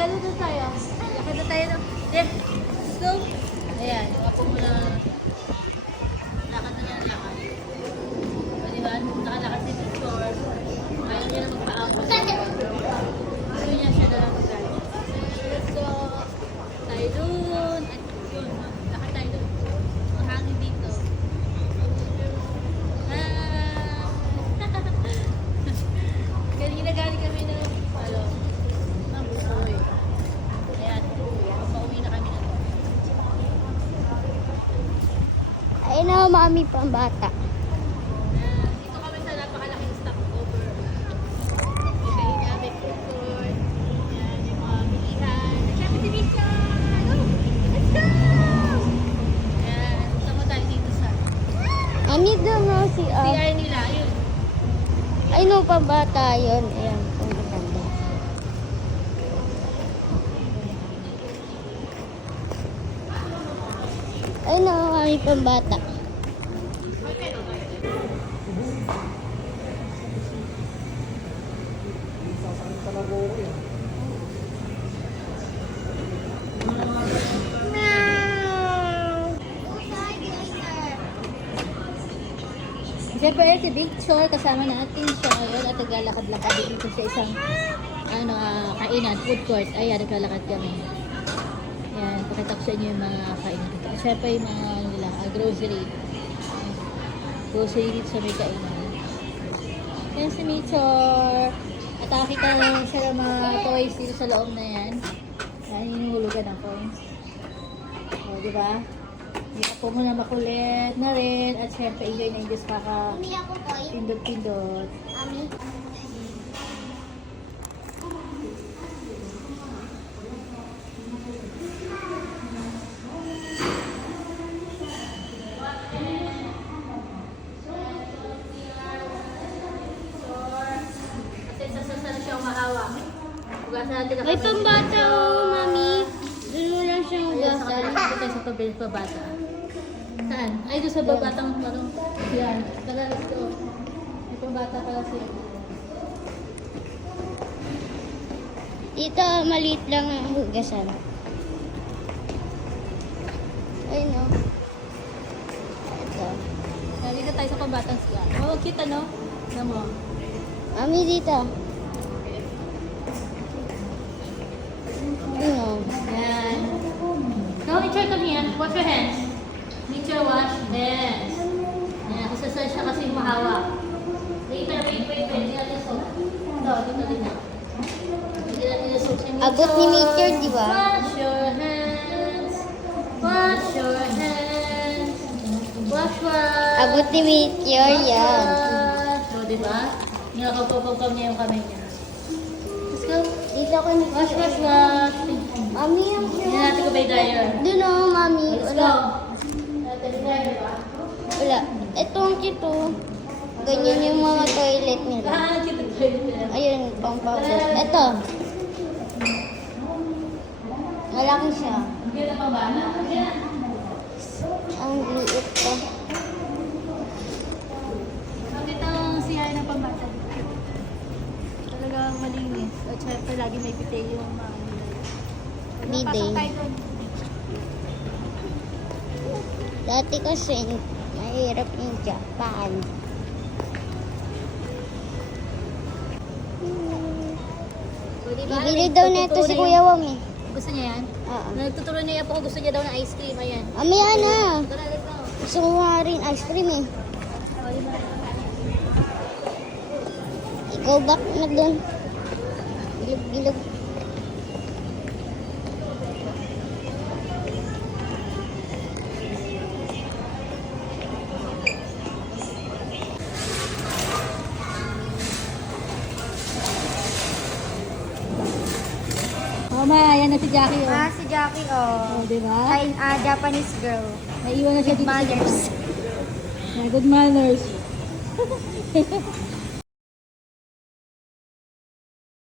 Gano'n na tayo. Lakad na tayo. Let's go. Ayan. Ako muna. Lakad na lang lakad. O, diba? Nakalakad si Victor. Ayaw niya na magpaabot. Ayaw niya siya na lang magpaabot. Let's go. Tayo dun. At yun. Lakad tayo dun. Ang hangin dito. Kanina galing kami ng Busoy. Ayan, pauwi na kami na to. Ayun na, mami pambata. Dito kami sa napakalaking stopover. May kainan, may food court. Ayan, yung mga bilihan. Siyempre si Misha! Let's go! Ayan, sama tayo dito sa Mami doon no, si CR nila. Ayun. Ay no, pambata yun. Ayan, pambata. Ay no, mami pambata. Siyempre, si Victor, kasama natin siya ngayon at naglalakad-lakad dito sa isang kainan, food court. Ayan, naglalakad kami. Ayan, pakita ko sa inyo yung mga kainan dito. Siyempre, yung mga grocery. Grocery dito sa may kainan. Ayan si Victor. At nakita siya ng mga toys dito sa loob na yan. Ayan, hinuhulugan ng coins. O, diba? Hindi ako muna makulit na rin at syempre enjoy na yung Diyos kaka Mami ako po. pindot-pindot. Mami. Kasi sa sasal siya umahawak. Hugasan natin ang May kamay. pambata oh, mami. Doon mo lang siyang Ayan, sa ugasan. kanila tayo sa pabilis pabata. Saan? Ay, doon sa babatang marong. Yan. Tara, let's go. May pabata pala siya. Dito, maliit lang ang hugasan. Ay no. Ito. Yan, dito tayo sa pambatang siya. Oh, cute ano? Ano mo? Mami, dito. Ano? Yan. Now, teacher, come here. Wash your hands. Teacher, wash hands. Yan, kasasal siya kasi mahawak. Wait. Hindi natin soap. Ito, dito din na. Hindi natin yung soap. Abot ni Meteor, di ba? Wash your hands. Wash your hands. Wash. Abot ni Meteor, yan. Wash. O, diba? Nilakaw-kaw niya yung kamay niya. Let's go. Dito ako ni Wash. Mami, ang Hindi natin ko ba yung dryer? Doon oh, mami. Let's Wala. go. Natin yung dryer ba? Wala. Ito ang cute oh. Ganyan yung mga toilet nila. Ah, cute ang dryer nila. Ayun, pang powder. Ito. Malaki siya. Hindi na pang bata. Ayan. Ang liit to. Bakit ang CR ng pambata? Talagang malinis. At syempre, lagi may pitel yung mga Bidet. Pasok tayo doon. Dati kasi, mahirap yung Japan. O, diba? Bibili daw na ito si Kuya Wam eh. Gusto niya yan? Oo. Nagtuturo niya po gusto niya daw ng ice cream. Ayan. Mamaya na. Tara, let's go. Gusto ko nga rin ice cream eh. O, diba? Ikaw back na doon. Ilog-ilog. Ma, yan na si Jackie. Oh. Si Jackie Oh, diba? Japanese girl. Naiwan na siya dito. Manners. Good manners.